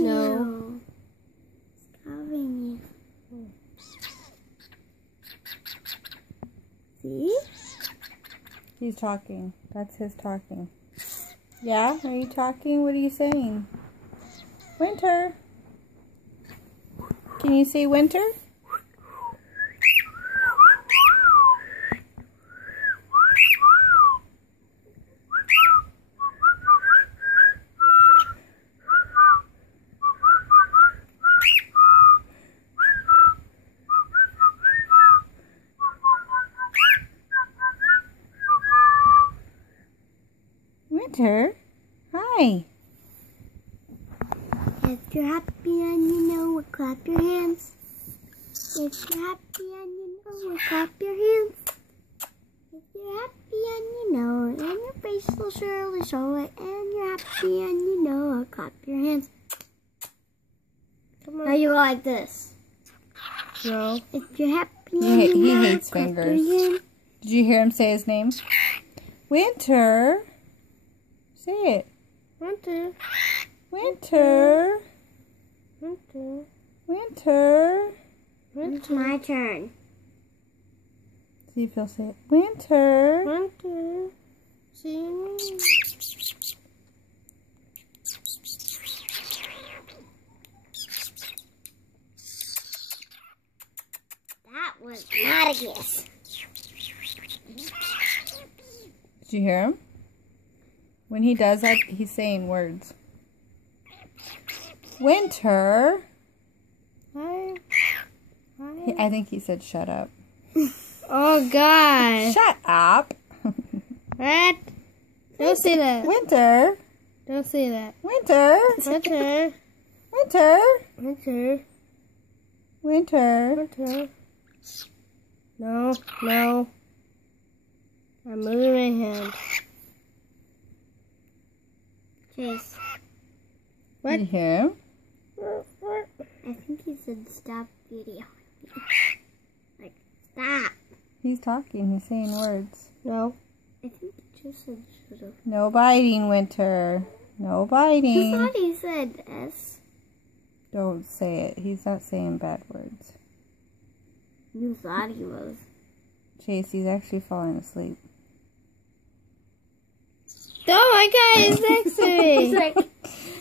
No. It's covering you. See? He's talking. That's his talking. Yeah? Are you talking? What are you saying? Winter. Can you say winter? Winter? Hi. If you're happy and you know it, clap your hands. If you're happy and you know it, clap your hands. If you're happy and you know it, and your face will surely show it, and you're happy and you know it, clap your hands. Come on. Now you go like this. No. If you're happy and you know He hates it, clap fingers. your hands. Did you hear him say his name? Winter. Say it. Winter. Winter. Winter. Winter. It's my turn. See if he'll say it. Winter. Winter. See me. That was not a kiss. Did you hear him? When he does that, he's saying words. Winter. Hi. I think he said shut up. Oh, God. Shut up. What? Don't say that. Winter. Don't say that. Winter. Winter. Winter. Winter. Winter. Winter. No, no. I'm moving my hand. Chase. What? Did you hear him? I think he said stop video. Like, stop. He's talking. He's saying words. No. I think he just said shut up. No biting, Winter. No biting. I thought he said S. Don't say it. He's not saying bad words. You thought he was. Chase, he's actually falling asleep. Oh my God, he's next to me.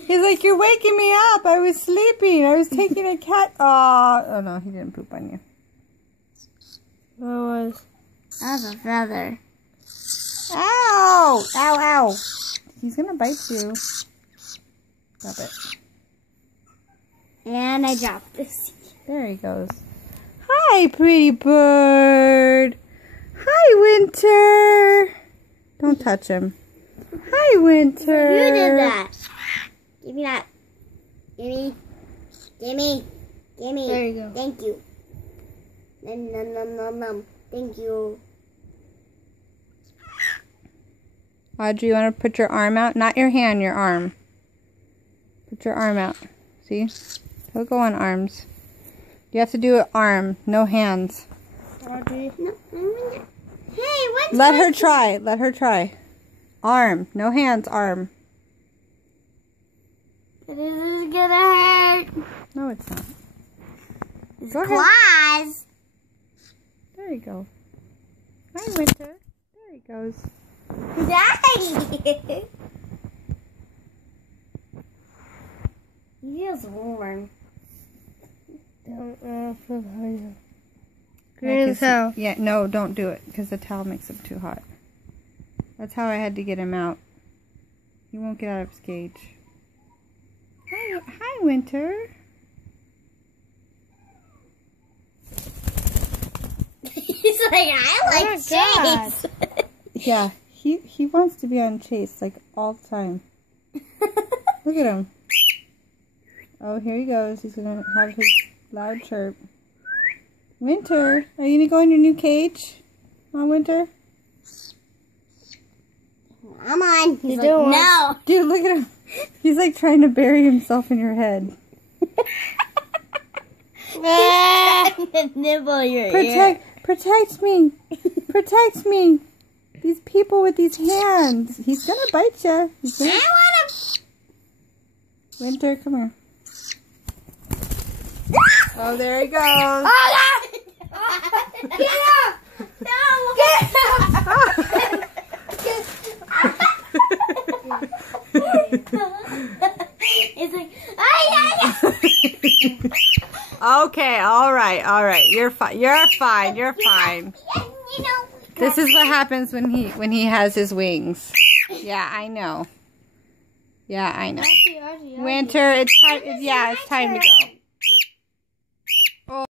He's like, you're waking me up. I was sleeping. I was taking a cat. Oh no, he didn't poop on you. That was a feather. Ow! Ow, ow. He's going to bite you. Stop it. And I dropped this. There he goes. Hi, pretty bird. Hi, Winter. Don't touch him. Hi, Winter. You did that. Give me that. Gimme. Gimme. Gimme. There you go. Thank you. Nom, nom, nom, nom, nom. Thank you. Audrey, you want to put your arm out? Not your hand, your arm. Put your arm out. See? He'll go on arms. You have to do it arm, no hands. Audrey. No, hey, what's Let her try. Let her try. Arm. No hands, arm. This is gonna hurt. No, it's not. It's Go ahead. claws. There you go. Hi, Winter. There he goes. Daddy. He feels warm. Don't know if it's green as hell. Yeah, no, don't do it, because the towel makes him too hot. That's how I had to get him out. He won't get out of his cage. Hi, Winter. He's like, I like Chase. Yeah, he wants to be on Chase, like, all the time. Look at him. Oh, here he goes. He's going to have his loud chirp. Winter, are you going to go in your new cage? Huh, Winter? I'm on. He's like, no. Dude, look at him. He's like trying to bury himself in your head. Nibble your ear. Protect me. Protect me. These people with these hands. He's going to bite you. I want him. Winter, come here. Oh, there he goes. Oh, God! Get up! No! Get up! It's like, Okay, all right. You're fine. You're fine. This is what happens when he has his wings. Yeah, I know. Winter, it's time. Yeah, it's time to go.